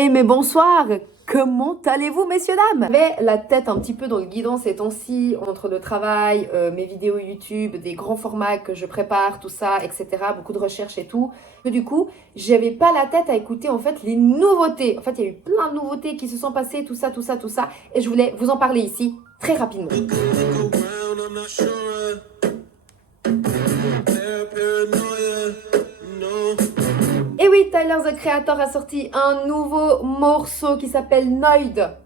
Eh mais bonsoir, comment allez-vous messieurs dames? J'avais la tête un petit peu dans le guidon ces temps-ci entre le travail, mes vidéos YouTube, des grands formats que je prépare, tout ça, etc. Beaucoup de recherches et tout. Et du coup, j'avais pas la tête à écouter en fait les nouveautés. En fait, il y a eu plein de nouveautés qui se sont passées, tout ça. Et je voulais vous en parler ici très rapidement. Et oui, Tyler, the Creator a sorti un nouveau morceau qui s'appelle Noid.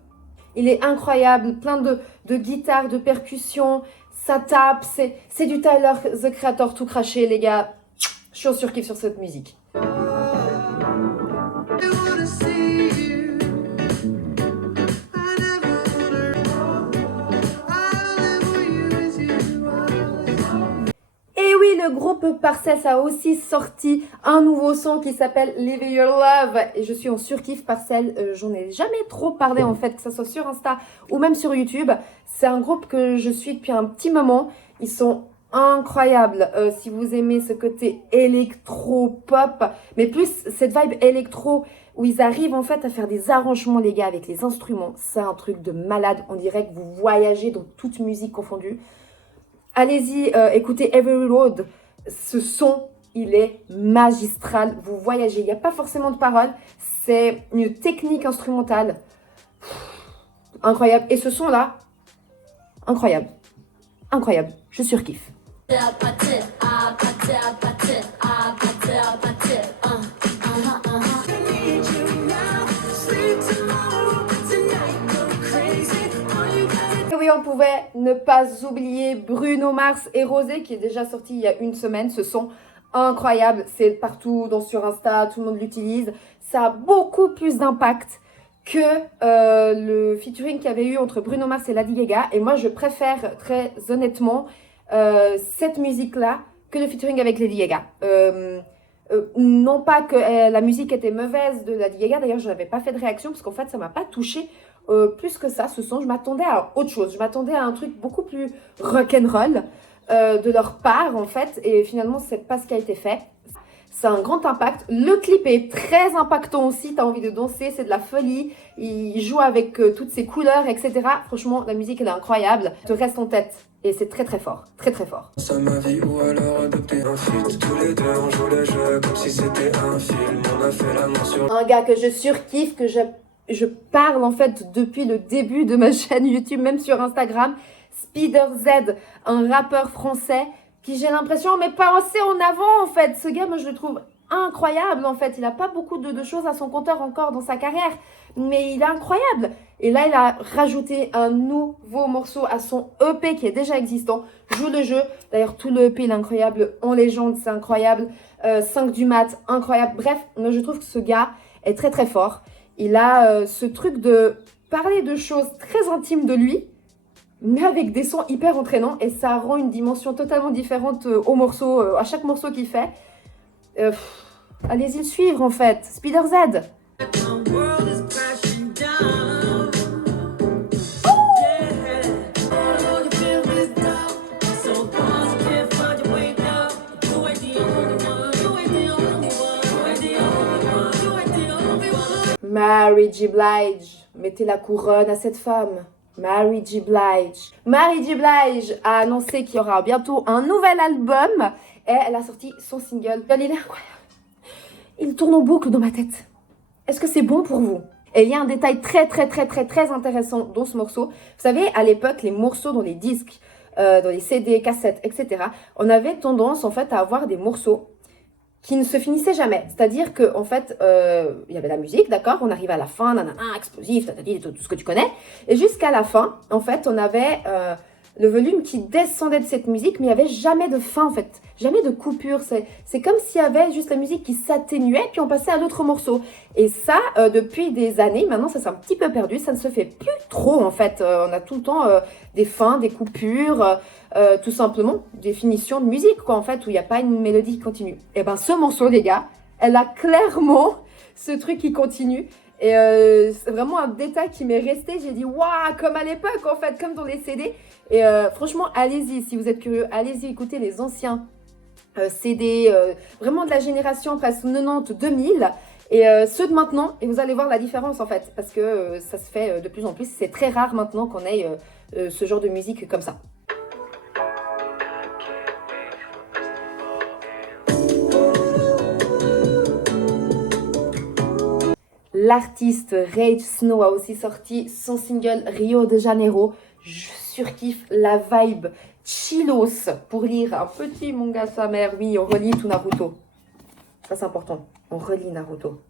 Il est incroyable, plein de guitares, de percussions, ça tape, c'est du Tyler, the Creator tout craché, les gars. Je suis en surkiff sur cette musique. Et oui, le groupe Parcells a aussi sorti un nouveau son qui s'appelle Live Your Love. Et je suis en surkiff Parcells. J'en ai jamais trop parlé en fait, que ce soit sur Insta ou même sur YouTube. C'est un groupe que je suis depuis un petit moment. Ils sont incroyables. Si vous aimez ce côté électro-pop, mais plus cette vibe électro où ils arrivent en fait à faire des arrangements les gars avec les instruments. C'est un truc de malade. On dirait que vous voyagez dans toute musique confondue. Allez-y, écoutez Every Road. Ce son, il est magistral. Vous voyagez. Il n'y a pas forcément de paroles. C'est une technique instrumentale. Incroyable. Et ce son-là, incroyable. Incroyable. Je surkiffe. Oui, on pouvait ne pas oublier Bruno Mars et Rosé qui est déjà sorti il y a une semaine. Ce son incroyable, c'est partout sur Insta, tout le monde l'utilise. Ça a beaucoup plus d'impact que le featuring qu'il y avait eu entre Bruno Mars et Lady Gaga. Et moi, je préfère très honnêtement cette musique-là que le featuring avec Lady Gaga. Non pas que la musique était mauvaise de Lady Gaga, d'ailleurs je n'avais pas fait de réaction parce qu'en fait ça m'a pas touché plus que ça, ce son. Je m'attendais à autre chose, je m'attendais à un truc beaucoup plus rock'n'roll de leur part en fait, et finalement c'est pas ce qui a été fait. C'est un grand impact. Le clip est très impactant aussi. T'as envie de danser, c'est de la folie. Il joue avec toutes ses couleurs, etc. Franchement, la musique elle est incroyable. Te reste en tête. Et c'est très très fort. Très très fort. Ça ma vie ou alors adopter un feat. Tous les deux on joue le jeu comme si c'était un film. On a fait l'amour sur... Un gars que je surkiffe, que je parle en fait depuis le début de ma chaîne YouTube, même sur Instagram. Spider Z, un rappeur français qui j'ai l'impression met pas assez en avant en fait. Ce gars, moi je le trouve incroyable en fait. Il n'a pas beaucoup de choses à son compteur encore dans sa carrière, mais il est incroyable. Et là, il a rajouté un nouveau morceau à son EP qui est déjà existant. Joue le jeu. D'ailleurs, tout le EP il est incroyable. En légende, c'est incroyable. 5 du mat, incroyable. Bref, moi je trouve que ce gars est très très fort. Il a ce truc de parler de choses très intimes de lui, mais avec des sons hyper entraînants, et ça rend une dimension totalement différente au morceau, à chaque morceau qu'il fait. Allez-y le suivre en fait, Spider Z. Mary J. Blige, mettez la couronne à cette femme. Mary J. Blige. Mary J. Blige a annoncé qu'il y aura bientôt un nouvel album et elle a sorti son single. Il est incroyable. Il tourne en boucle dans ma tête. Est-ce que c'est bon pour vous? Et il y a un détail très intéressant dans ce morceau. Vous savez, à l'époque, les morceaux dans les disques, dans les CD, cassettes, etc., on avait tendance en fait à avoir des morceaux qui ne se finissait jamais. C'est-à-dire que en fait, il y avait la musique, d'accord, on arrive à la fin, nanana, explosif, tout ce que tu connais, et jusqu'à la fin, en fait, on avait le volume qui descendait de cette musique, mais il n'y avait jamais de fin, en fait, jamais de coupure. C'est comme s'il y avait juste la musique qui s'atténuait, puis on passait à l'autre morceau. Et ça, depuis des années, maintenant, ça s'est un petit peu perdu, ça ne se fait plus trop, en fait. On a tout le temps des fins, des coupures, tout simplement, définition de musique, quoi, en fait, où il n'y a pas une mélodie qui continue. Et ben, ce morceau, les gars, elle a clairement ce truc qui continue. Et c'est vraiment un détail qui m'est resté. J'ai dit, waouh, comme à l'époque, en fait, comme dans les CD. Et franchement, allez-y, si vous êtes curieux, allez-y écouter les anciens CD, vraiment de la génération presque 90-2000. et ceux de maintenant, et vous allez voir la différence en fait, parce que ça se fait de plus en plus. C'est très rare maintenant qu'on ait ce genre de musique comme ça. L'artiste Rage Snow a aussi sorti son single Rio de Janeiro. Je surkiffe la vibe chillos pour lire un petit manga sa mère. Oui, on relit tout Naruto. Ça c'est important. On relit Naruto.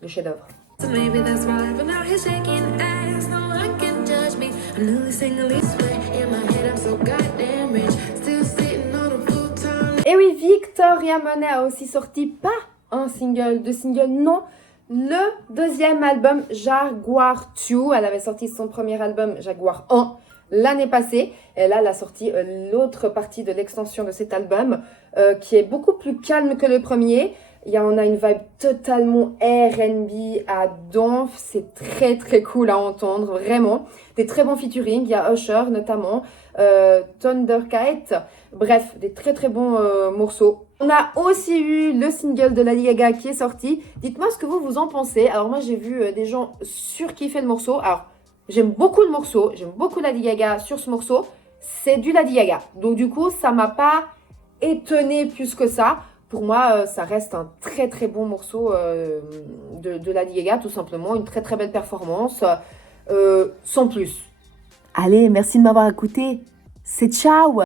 Le chef-d'œuvre. So maybe that's why, but now he's shaking ass. No one can judge me. I'm newly single, swear in my head. I'm so goddamn rich. Still sitting on a full-time. Et oui, Victoria Monet a aussi sorti pas un single, deux singles, non. Le deuxième album Jaguar 2. Elle avait sorti son premier album Jaguar 1 l'année passée. Et là, elle a sorti l'autre partie de l'extension de cet album qui est beaucoup plus calme que le premier. On a une vibe totalement R&B à donf. C'est très très cool à entendre, vraiment. Des très bons featuring. Il y a Usher notamment, Thunderkite. Bref, des très très bons morceaux. On a aussi eu le single de Lady Gaga qui est sorti. Dites-moi ce que vous en pensez. Alors moi, j'ai vu des gens surkiffer le morceau. Alors, j'aime beaucoup le morceau. J'aime beaucoup Lady Gaga sur ce morceau. C'est du Lady Gaga. Donc du coup, ça m'a pas étonné plus que ça. Pour moi, ça reste un très très bon morceau de Lady Gaga, tout simplement. Une très très belle performance, sans plus. Allez, merci de m'avoir écouté. C'est ciao!